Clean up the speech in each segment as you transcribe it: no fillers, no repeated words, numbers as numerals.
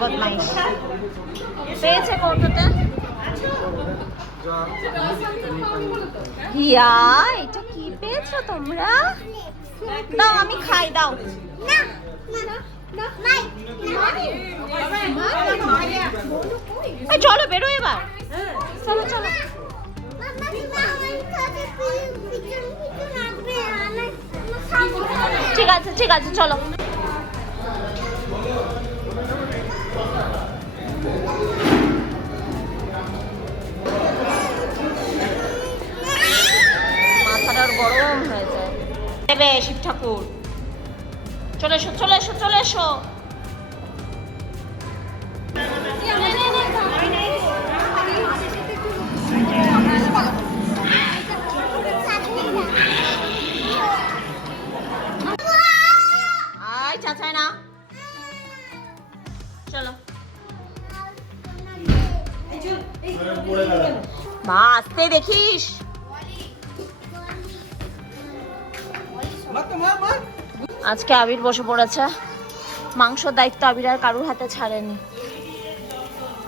বদমাইশ পেয়েছে কৌটোতে। ইয়া, এটা কি পেয়েছো তোমরা? দাও আমি খাই, দাও। চলো বেরো এবার, চলো চলো। ঠিক আছে ঠিক আছে, চলো। মাথাটা গরম হয়ে যায়। দেবে শিব ঠাকুর, চলে এসো চলে এসো চলে এসো। আয় চাচাই না, চলো। মা আসতে দেখিস। আজকে আবির বসে পড়েছে, মাংসর দায়িত্ব আবির আর কারুর হাতে ছাড়েনি।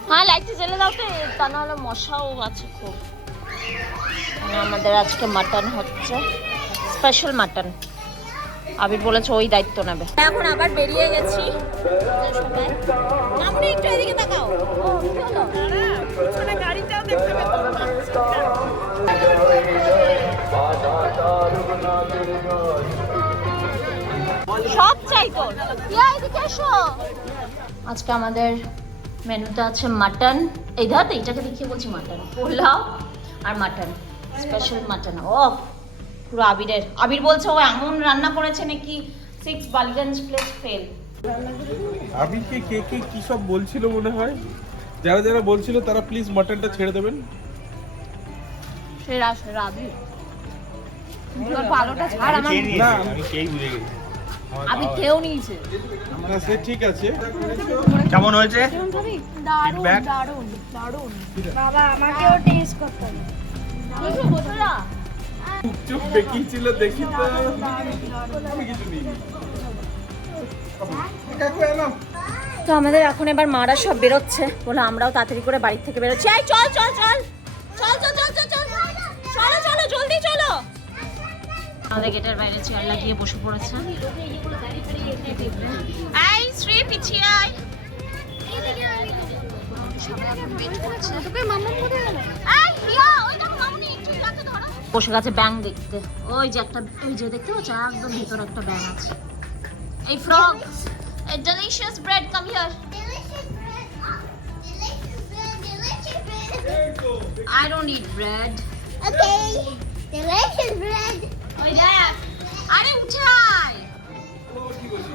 হ্যাঁ লাইটটা জ্বেলে দাও তো, তা নাহলে মশাও আছে খুব। আমাদের আজকে মাটন হচ্ছে, স্পেশাল মাটন। আবির বলেছে ওই দায়িত্ব নেবে। এখন আবার বেরিয়ে গেছি। আপনি একটু এদিকে তাকাও। ও কি হলো? পিছনে গাড়িটাও দেখতে পেলাম। সব চাই তোর। এদিকে এসো। আজকে আমাদের মেনুতে আছে মাটন। এই ধর, এইটাকে দেখিয়ে বলছি মাটন, পোলাও আর মাটন, স্পেশাল মাটন। ও পুরো আবিরের। আবির বলছে ও এমন রান্না করেছে নাকি 6 বালিগঞ্জ প্লেস ফেল। আবিরকে কে কে কি সব বলছিল মনে হয়, যারা যারা বলছিল তারা প্লিজ মাটনটা ছেড়ে দেবেন। সেরা সেরা আবির, ভালোটা ছাড়। আমার না আমি সেই বুঝে গেছি। আবির খেয়েও নিয়েছে। না সে ঠিক আছে। কেমন হয়েছে? দারুণ দারুণ দারুণ। বাবা আমাকেও টেস্ট করতে হবে। দেখো বন্ধুরা, চুপ বেকিং ছিল দেখি তো, আমি কিছু নিই। তো আমাদের এখন এবার মারা সব বেরোচ্ছে বলে আমরাও তাড়াতাড়ি করে বাড়ি থেকে বেরোচ্ছি। এই চল চল চল চল চল চল চল চল চলো চলো জলদি চলো। আমাদের গেটের বাইরে চেয়ার লাগিয়ে বসে পড়েছে। এই শ্রী পিছিয়ে আয়। বসে গেছে ব্যাং দেখতে। ওই যে একটা, ওই যে দেখতে পাচ্ছ একদম ভিতরে একটা ব্যাং আছে। এই frog, a delicious bread, come here. I don't eat bread. Okay, delicious bread. ওই দেখ, আরে উঠে আয়।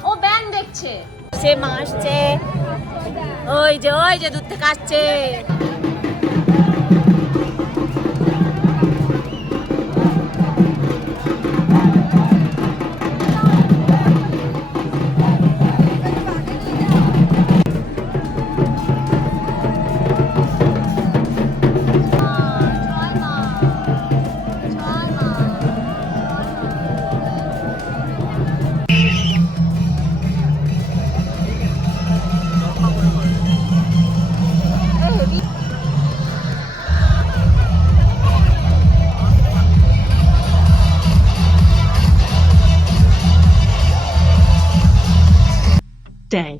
ও ব্যাং দেখছে। সে মাসছে, ওই যে দূর থেকে আসছে। Day.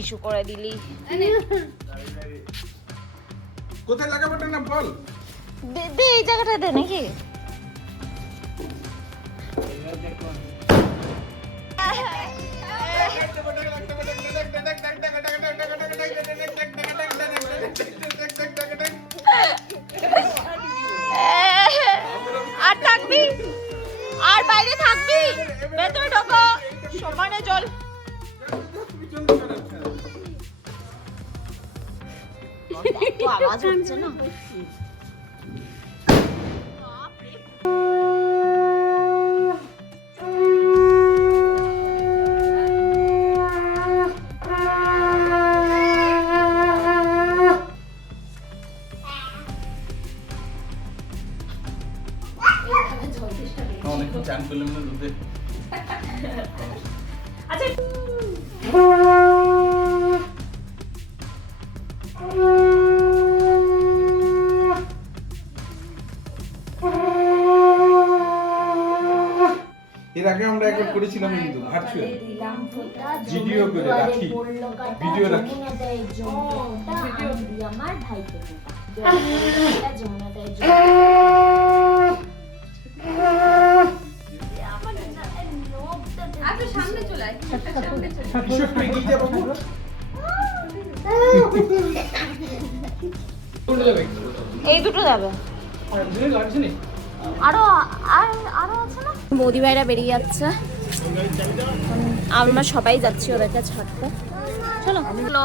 ইস্যু করে দিলি। কোথায় লাগাবটা না বল। দে এই জায়গাটা দে নাকি। বাইরে থাকবি, ভেতরে ঢোকো, সমানে জল। তো আওয়াজ হচ্ছে না। অনেকক্ষণ চান করলাম না দুধে। আচ্ছা এর আগে আমরা একবার করেছিলাম কিন্তু ভার্চুয়াল ভিডিও করে রাখি, ভিডিও রাখি। আমার ভাইকে সামনে চলে আয়, কিশোর তুই এগিয়ে যা বাবু। এই দুটো যাবে, আরো আরো আছে না। বৌদি ভাইরা বেরিয়ে যাচ্ছে, আমরা সবাই যাচ্ছি ওদেরকে ছাড়তে। চলো চলো।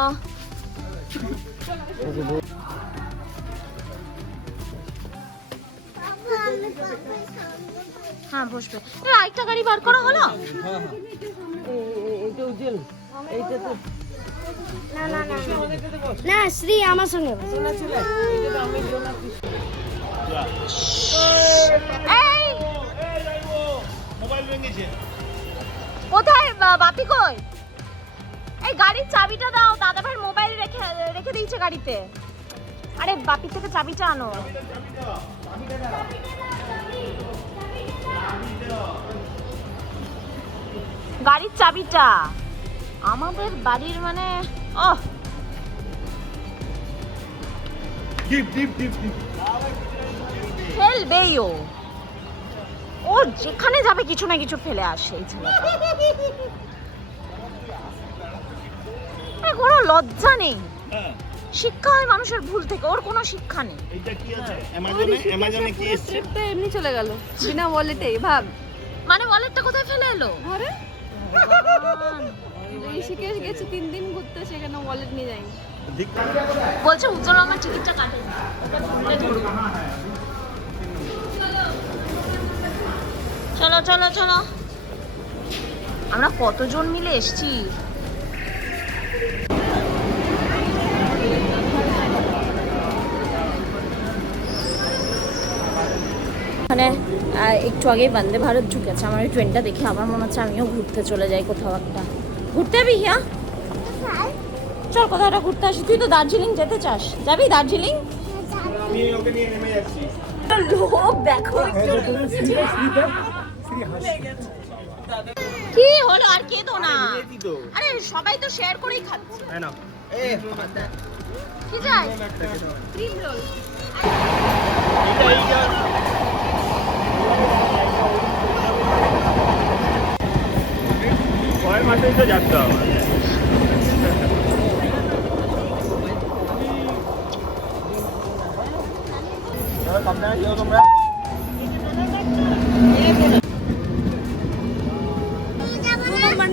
হ্যাঁ বসবে। আরেকটা গাড়ি বার করা হলো। না শ্রী আমার সঙ্গে এই কোথায় বাপি কই? এই গাড়ির চাবিটা দাও, দাদা ভাই মোবাইল রেখে দিয়েছে গাড়িতে। আরে বাপি থেকে চাবিটা আনো। গাড়ির চাবিটা আমাদের বাড়ির মানে ওহ ফেলবেই ও যেখানে যাবে কিছু না কিছু ফেলে আসে এই ছেলেটা। কোনো লজ্জা নেই। শিক্ষা হয় মানুষের ভুল থেকে, ওর কোনো শিক্ষা নেই। এটা কি আছে অ্যামাজনে কি এসেছে? ট্রিপটা এমনি চলে গেল বিনা ওয়ালেটেই, ভাব। মানে ওয়ালেটটা কোথায় ফেলে এলো? ঘরে ঋষিকেশ গেছি 3 দিন ঘুরতে, সেখানে ওয়ালেট নিয়ে যাইনি। বলছে উজ্জ্বল আমার টিকিটটা কাটে। চলো চলো চলো, আমরা কতজন মিলে এসছি। মানে একটু আগেই বন্দে ভারত ঢুকেছে, আমার এই ট্রেনটা দেখে আমার মনে হচ্ছে আমিও ঘুরতে চলে যাই কোথাও একটা। ঘুরতে যাবি? হিয়া চল কোথাও একটা ঘুরতে আসি। তুই তো দার্জিলিং যেতে চাস, যাবি দার্জিলিং? আমি ওকে নিয়ে নেমে যাচ্ছি। লোক দেখো কি হলো, আর কে তো না। আরে সবাই তো শেয়ার করেই খাচ্ছে। তাই না? কি চাই? Cream roll. পরের মাসেই তো যাত্রা আমার।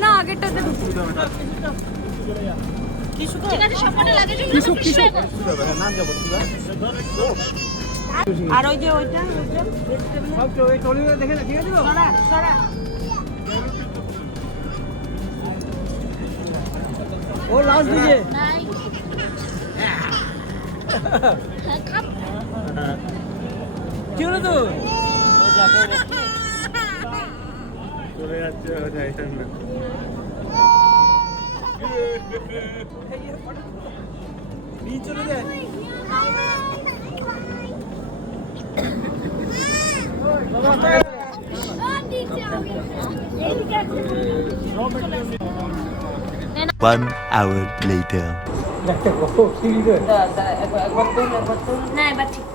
না আগেরটাতে ঠিক আছে, সবকটা লাগেজ আর ওই যে ওইটা ও লাস্ট দিকে কি হলো তো? চলে যাচ্ছে যাইতাম না। চলে যায়। One hour later. না এবার ঠিক